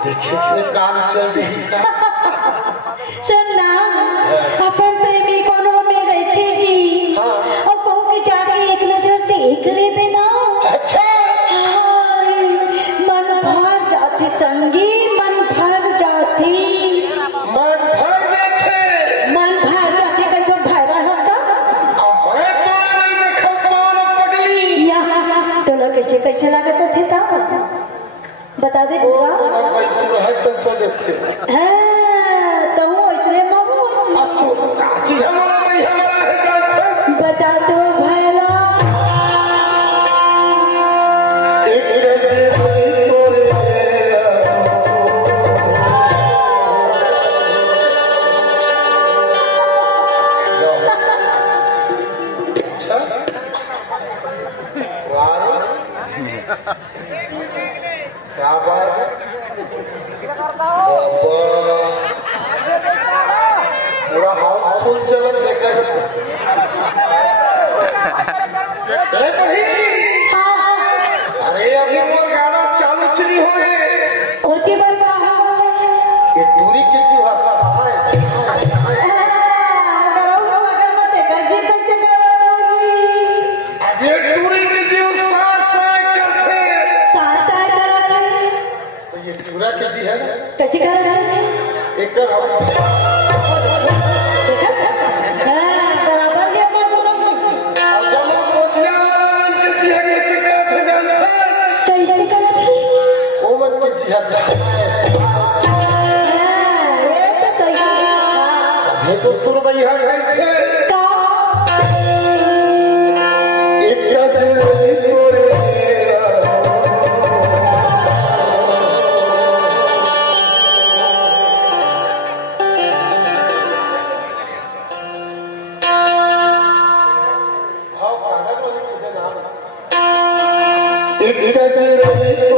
काम चल रही सुनना अपन प्रेमी कोनो में रहते जी और कहूँ कि जाके एक नजर देख ले बिना अच्छा मन भर जाती तंगी मन भर जाती मन भर जाते मन भर जाती कहीं तो भरा होता मैं तो नहीं देखा कौन पगली यहाँ दोनों कैसे कैसे लागत थे था बता दे वो है तो सो देखते तो वो इसलिए मगो चीज हमारा नहीं हमारा है क्या बता दो भैया क्या बात पूरा हाउसफुल चलन लेकर अरे अभी वो गाना चालू चली हुई है होती बता ये दूरी की जो दूरी की जो ये पूरा किसी है कैसे कर रहे हैं एक बराबर कैसे कर ये तो सुर भैया एक